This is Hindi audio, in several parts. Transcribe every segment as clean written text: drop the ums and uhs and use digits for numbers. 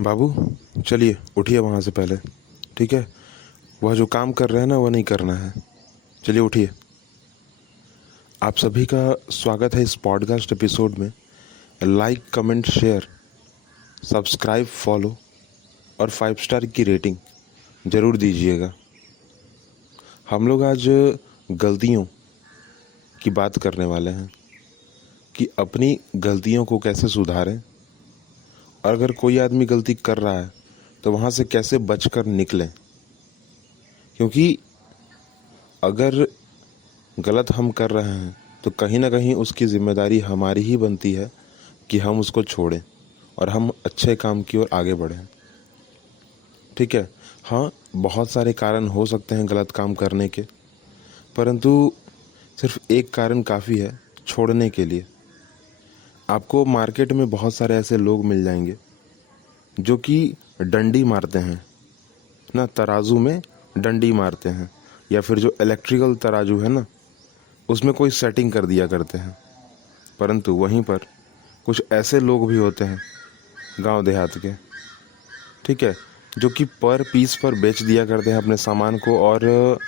बाबू, चलिए उठिए वहाँ से पहले। ठीक है, वह जो काम कर रहे हैं ना वो नहीं करना है। चलिए उठिए। आप सभी का स्वागत है इस पॉडकास्ट एपिसोड में। Like, comment, share, subscribe, follow और 5 स्टार की रेटिंग ज़रूर दीजिएगा। हम लोग आज गलतियों की बात करने वाले हैं कि अपनी गलतियों को कैसे सुधारें, और अगर कोई आदमी गलती कर रहा है तो वहाँ से कैसे बचकर निकलें। क्योंकि अगर गलत हम कर रहे हैं तो कहीं ना कहीं उसकी ज़िम्मेदारी हमारी ही बनती है कि हम उसको छोड़ें और हम अच्छे काम की ओर आगे बढ़ें। ठीक है, हाँ, बहुत सारे कारण हो सकते हैं गलत काम करने के, परंतु सिर्फ एक कारण काफ़ी है छोड़ने के लिए। आपको मार्केट में बहुत सारे ऐसे लोग मिल जाएंगे जो कि डंडी मारते हैं ना, तराजू में डंडी मारते हैं, या फिर जो इलेक्ट्रिकल तराजू है ना उसमें कोई सेटिंग कर दिया करते हैं। परंतु वहीं पर कुछ ऐसे लोग भी होते हैं गांव देहात के, ठीक है, जो कि पर पीस पर बेच दिया करते हैं अपने सामान को और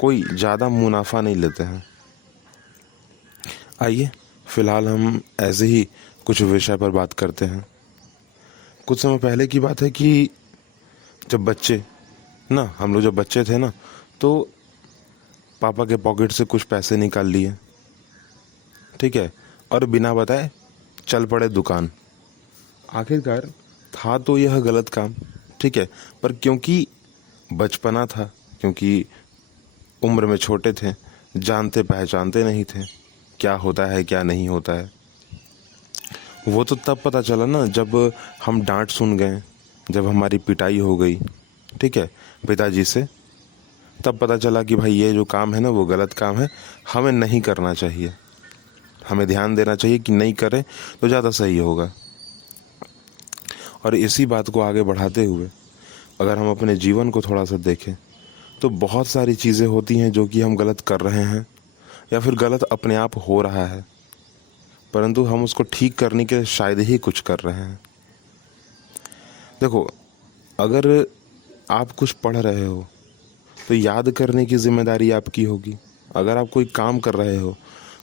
कोई ज़्यादा मुनाफा नहीं लेते हैं। आइए फ़िलहाल हम ऐसे ही कुछ विषय पर बात करते हैं। कुछ समय पहले की बात है कि जब बच्चे ना हम लोग जब बच्चे थे ना, तो पापा के पॉकेट से कुछ पैसे निकाल लिए, ठीक है, और बिना बताए चल पड़े दुकान। आखिरकार था तो यह गलत काम, ठीक है, पर क्योंकि बचपना था, क्योंकि उम्र में छोटे थे, जानते पहचानते नहीं थे क्या होता है क्या नहीं होता है। वो तो तब पता चला ना जब हम डांट सुन गए, जब हमारी पिटाई हो गई, ठीक है, पिताजी से। तब पता चला कि भाई ये जो काम है ना वो गलत काम है, हमें नहीं करना चाहिए, हमें ध्यान देना चाहिए कि नहीं करें तो ज़्यादा सही होगा। और इसी बात को आगे बढ़ाते हुए अगर हम अपने जीवन को थोड़ा सा देखें तो बहुत सारी चीज़ें होती हैं जो कि हम गलत कर रहे हैं या फिर गलत अपने आप हो रहा है, परंतु हम उसको ठीक करने के शायद ही कुछ कर रहे हैं। देखो, अगर आप कुछ पढ़ रहे हो तो याद करने की जिम्मेदारी आपकी होगी। अगर आप कोई काम कर रहे हो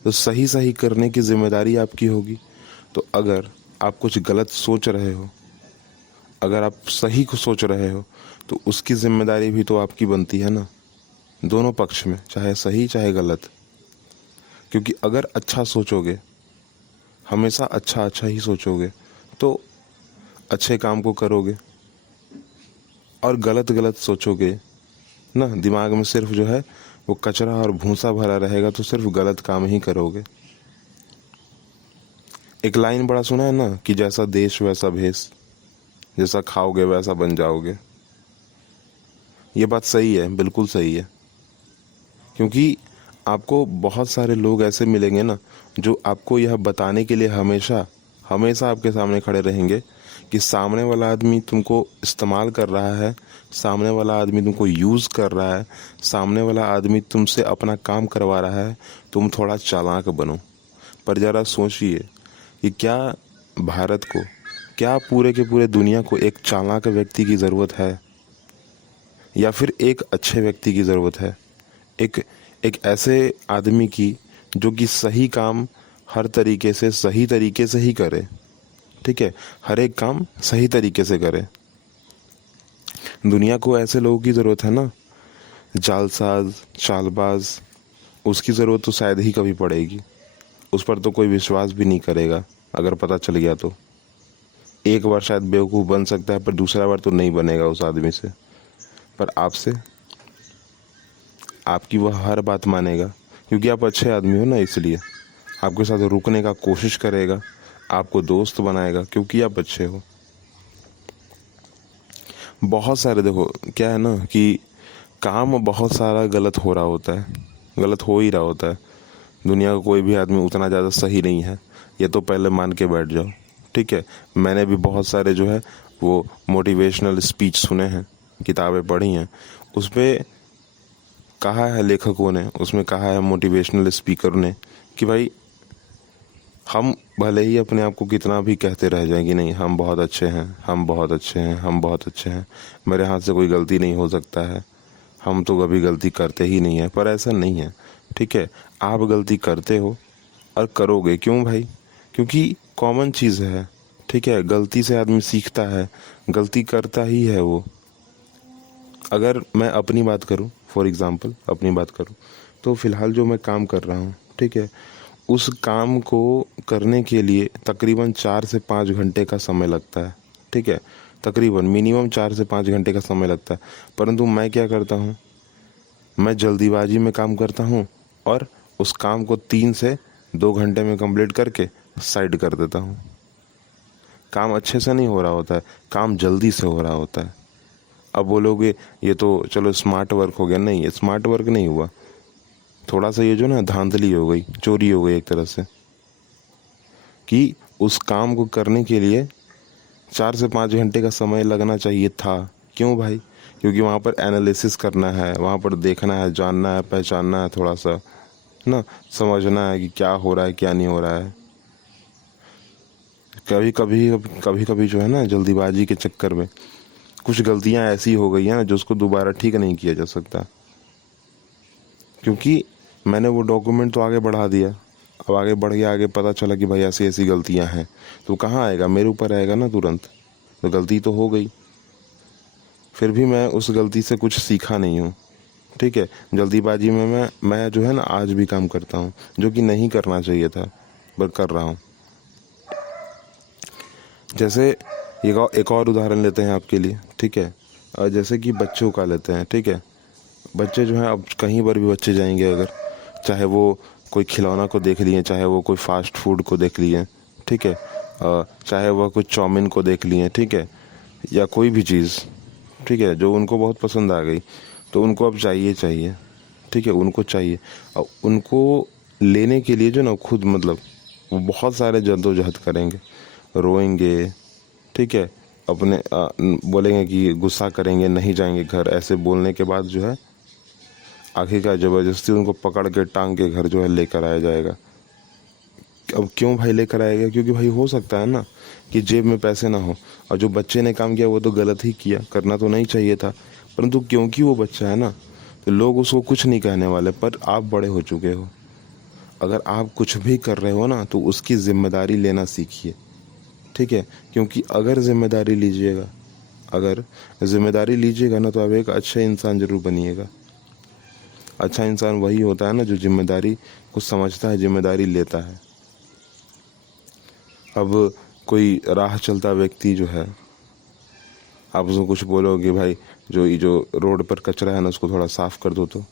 तो सही सही करने की जिम्मेदारी आपकी होगी। तो अगर आप कुछ गलत सोच रहे हो, अगर आप सही को सोच रहे हो तो उसकी जिम्मेदारी भी तो आपकी बनती है ना, दोनों पक्ष में, चाहे सही चाहे गलत। क्योंकि अगर अच्छा सोचोगे, हमेशा अच्छा अच्छा ही सोचोगे, तो अच्छे काम को करोगे, और गलत गलत सोचोगे ना, दिमाग में सिर्फ जो है वो कचरा और भूसा भरा रहेगा, तो सिर्फ गलत काम ही करोगे। एक लाइन बड़ा सुना है ना कि जैसा देश वैसा भेष, जैसा खाओगे वैसा बन जाओगे। ये बात सही है, बिल्कुल सही है। क्योंकि आपको बहुत सारे लोग ऐसे मिलेंगे ना जो आपको यह बताने के लिए हमेशा हमेशा आपके सामने खड़े रहेंगे कि सामने वाला आदमी तुमको इस्तेमाल कर रहा है, सामने वाला आदमी तुमको यूज़ कर रहा है, सामने वाला आदमी तुमसे अपना काम करवा रहा है, तुम थोड़ा चालाक बनो। पर ज़रा सोचिए कि क्या भारत को, क्या पूरे के पूरे दुनिया को एक चालाक व्यक्ति की ज़रूरत है, या फिर एक अच्छे व्यक्ति की ज़रूरत है, एक एक ऐसे आदमी की जो कि सही काम हर तरीके से सही तरीके से ही करे, ठीक है, हर एक काम सही तरीके से करे। दुनिया को ऐसे लोगों की ज़रूरत है ना, जालसाज, चालबाज, उसकी ज़रूरत तो शायद ही कभी पड़ेगी। उस पर तो कोई विश्वास भी नहीं करेगा अगर पता चल गया तो। एक बार शायद बेवकूफ़ बन सकता है, पर दूसरा बार तो नहीं बनेगा उस आदमी से। पर आपसे, आपकी वह हर बात मानेगा, क्योंकि आप अच्छे आदमी हो ना, इसलिए आपके साथ रुकने का कोशिश करेगा, आपको दोस्त बनाएगा क्योंकि आप अच्छे हो। बहुत सारे, देखो क्या है ना कि काम बहुत सारा गलत हो रहा होता है, गलत हो ही रहा होता है। दुनिया का कोई भी आदमी उतना ज़्यादा सही नहीं है, ये तो पहले मान के बैठ जाओ, ठीक है। मैंने भी बहुत सारे जो है वो मोटिवेशनल स्पीच सुने हैं, किताबें पढ़ी हैं, उस पर कहा है लेखकों ने, उसमें कहा है मोटिवेशनल स्पीकर ने कि भाई हम भले ही अपने आप को कितना भी कहते रह जाएं कि नहीं हम बहुत अच्छे हैं, हम बहुत अच्छे हैं, हम बहुत अच्छे हैं, मेरे हाथ से कोई गलती नहीं हो सकता है, हम तो कभी गलती करते ही नहीं है, पर ऐसा नहीं है। ठीक है, आप गलती करते हो और करोगे। क्यों भाई? क्योंकि कॉमन चीज़ है। ठीक है, गलती से आदमी सीखता है, गलती करता ही है वो। अगर मैं अपनी बात करूं, फॉर एग्ज़ाम्पल अपनी बात करूं, तो फ़िलहाल जो मैं काम कर रहा हूं, ठीक है, उस काम को करने के लिए तकरीबन 4 से 5 घंटे का समय लगता है। ठीक है, तकरीबन मिनिमम 4 से 5 घंटे का समय लगता है। परंतु मैं क्या करता हूँ, मैं जल्दीबाजी में काम करता हूँ और उस काम को 3 से 2 घंटे में कंप्लीट करके साइड कर देता हूँ। काम अच्छे से नहीं हो रहा होता है, काम जल्दी से हो रहा होता है। अब बोलोगे ये तो चलो स्मार्ट वर्क हो गया। नहीं, ये स्मार्ट वर्क नहीं हुआ, थोड़ा सा ये जो ना धांधली हो गई, चोरी हो गई एक तरह से। कि उस काम को करने के लिए 4 से 5 घंटे का समय लगना चाहिए था। क्यों भाई? क्योंकि वहाँ पर एनालिसिस करना है, वहाँ पर देखना है, जानना है, पहचानना है, थोड़ा सा ना समझना है कि क्या हो रहा है क्या नहीं हो रहा है। कभी कभी कभी कभी जो है ना जल्दीबाजी के चक्कर में कुछ गलतियाँ ऐसी हो गई हैं ना जो उसको दोबारा ठीक नहीं किया जा सकता। क्योंकि मैंने वो डॉक्यूमेंट तो आगे बढ़ा दिया, अब आगे बढ़ गया, आगे पता चला कि भाई ऐसी ऐसी गलतियां हैं, तो कहाँ आएगा? मेरे ऊपर आएगा ना तुरंत। तो गलती तो हो गई, फिर भी मैं उस गलती से कुछ सीखा नहीं हूँ। ठीक है, जल्दीबाजी में मैं जो है ना आज भी काम करता हूँ जो कि नहीं करना चाहिए था, पर कर रहा हूँ। जैसे एक और उदाहरण लेते हैं आपके लिए। ठीक है, जैसे कि बच्चों का लेते हैं। ठीक है, बच्चे जो हैं, अब कहीं पर भी बच्चे जाएंगे, अगर चाहे वो कोई खिलौना को देख लिए, चाहे वो कोई फास्ट फूड को देख लिए, ठीक है, चाहे वह कुछ चाउमीन को देख लिए, ठीक है, या कोई भी चीज़, ठीक है, जो उनको बहुत पसंद आ गई, तो उनको अब चाहिए चाहिए। ठीक है, उनको चाहिए। और उनको लेने के लिए जो ना खुद मतलब वो बहुत सारे जद्दोजहद करेंगे, रोएंगे। ठीक है, अपने बोलेंगे कि गुस्सा करेंगे, नहीं जाएंगे घर। ऐसे बोलने के बाद जो है आखिरकार ज़बरदस्ती उनको पकड़ के टांग के घर जो है लेकर आया जाएगा। अब क्यों भाई लेकर आएगा? क्योंकि भाई हो सकता है ना कि जेब में पैसे ना हो, और जो बच्चे ने काम किया वो तो गलत ही किया, करना तो नहीं चाहिए था, परंतु क्योंकि वो बच्चा है ना तो लोग उसको कुछ नहीं कहने वाले। पर आप बड़े हो चुके हो, अगर आप कुछ भी कर रहे हो ना तो उसकी जिम्मेदारी लेना सीखिए। ठीक है, क्योंकि अगर जिम्मेदारी लीजिएगा ना तो आप एक अच्छा इंसान जरूर बनिएगा। अच्छा इंसान वही होता है ना जो जिम्मेदारी को समझता है, जिम्मेदारी लेता है। अब कोई राह चलता व्यक्ति जो है, आप उसको कुछ बोलोगे भाई जो ये जो रोड पर कचरा है ना उसको थोड़ा साफ़ कर दो, तो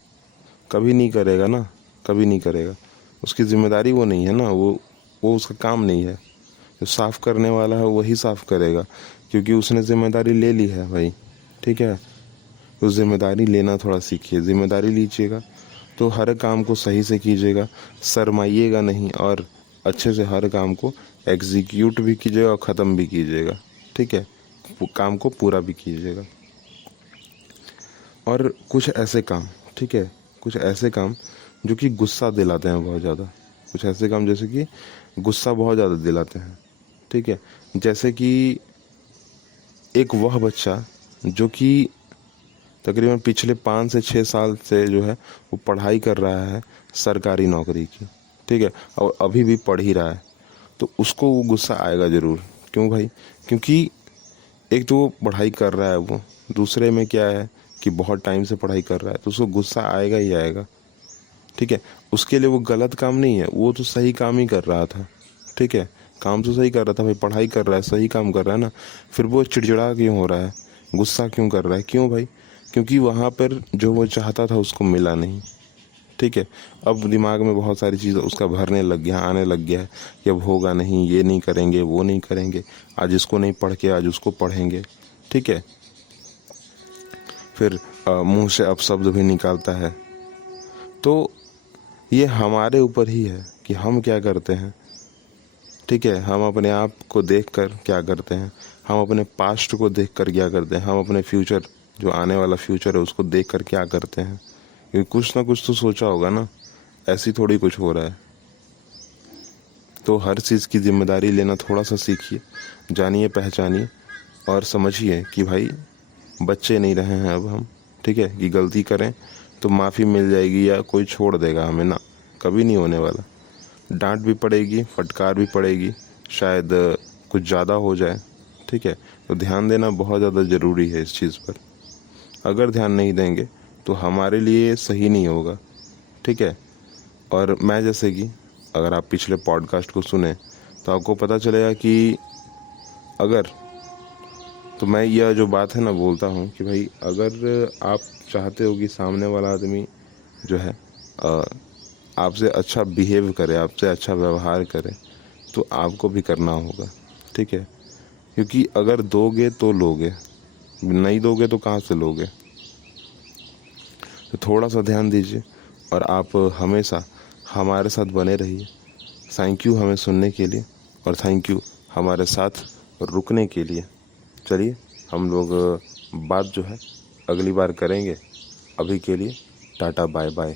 कभी नहीं करेगा ना, कभी नहीं करेगा। उसकी जिम्मेदारी वो नहीं है ना, वो उसका काम नहीं है। जो साफ़ करने वाला है वही साफ़ करेगा, क्योंकि उसने जिम्मेदारी ले ली है भाई। ठीक है, तो जिम्मेदारी लेना थोड़ा सीखिए। जिम्मेदारी लीजिएगा तो हर काम को सही से कीजिएगा, शर्माइएगा नहीं, और अच्छे से हर काम को एग्जीक्यूट भी कीजिएगा और ख़त्म भी कीजिएगा। ठीक है, काम को पूरा भी कीजिएगा। और कुछ ऐसे काम, ठीक है, कुछ ऐसे काम जो कि गुस्सा दिलाते हैं बहुत ज़्यादा, कुछ ऐसे काम जैसे कि गुस्सा बहुत ज़्यादा दिलाते हैं। ठीक है, जैसे कि एक वह बच्चा जो कि तकरीबन पिछले 5 से 6 साल से जो है वो पढ़ाई कर रहा है सरकारी नौकरी की। ठीक है, और अभी भी पढ़ ही रहा है, तो उसको वो गुस्सा आएगा ज़रूर। क्यों भाई? क्योंकि एक तो वो पढ़ाई कर रहा है, वो दूसरे में क्या है कि बहुत टाइम से पढ़ाई कर रहा है, तो उसको गुस्सा आएगा ही आएगा। ठीक है, उसके लिए वो गलत काम नहीं है, वो तो सही काम ही कर रहा था। ठीक है, काम तो सही कर रहा था भाई, पढ़ाई कर रहा है, सही काम कर रहा है ना, फिर वो चिड़चिड़ा क्यों हो रहा है, गुस्सा क्यों कर रहा है? क्यों भाई? क्योंकि वहाँ पर जो वो चाहता था उसको मिला नहीं। ठीक है, अब दिमाग में बहुत सारी चीज़ें उसका भरने लग गया, आने लग गया है कि अब होगा नहीं, ये नहीं करेंगे, वो नहीं करेंगे, आज इसको नहीं पढ़ के आज उसको पढ़ेंगे। ठीक है, फिर मुंह से अपशब्द भी निकालता है। तो ये हमारे ऊपर ही है कि हम क्या करते हैं। ठीक है, हम अपने आप को देखकर क्या करते हैं, हम अपने पास्ट को देखकर क्या करते हैं, हम अपने फ्यूचर, जो आने वाला फ्यूचर है, उसको देखकर क्या करते हैं। क्योंकि कुछ ना कुछ तो सोचा होगा ना, ऐसी थोड़ी कुछ हो रहा है। तो हर चीज़ की जिम्मेदारी लेना थोड़ा सा सीखिए, जानिए, पहचानिए और समझिए कि भाई बच्चे नहीं रहे हैं अब हम, ठीक है, कि गलती करें तो माफ़ी मिल जाएगी या कोई छोड़ देगा हमें, ना, कभी नहीं होने वाला। डांट भी पड़ेगी, फटकार भी पड़ेगी, शायद कुछ ज़्यादा हो जाए, ठीक है। तो ध्यान देना बहुत ज़्यादा ज़रूरी है इस चीज़ पर। अगर ध्यान नहीं देंगे तो हमारे लिए सही नहीं होगा, ठीक है। और मैं जैसे कि अगर आप पिछले पॉडकास्ट को सुने तो आपको पता चलेगा कि अगर, तो मैं यह जो बात है ना बोलता हूँ कि भाई अगर आप चाहते हो कि सामने वाला आदमी जो है आपसे अच्छा बिहेव करे, आपसे अच्छा व्यवहार करे, तो आपको भी करना होगा, ठीक है। क्योंकि अगर दोगे तो लोगे, नहीं दोगे तो कहाँ से लोगे। तो थोड़ा सा ध्यान दीजिए और आप हमेशा हमारे साथ बने रहिए। थैंक यू हमें सुनने के लिए और थैंक यू हमारे साथ रुकने के लिए। चलिए हम लोग बात जो है अगली बार करेंगे। अभी के लिए टाटा बाय बाय।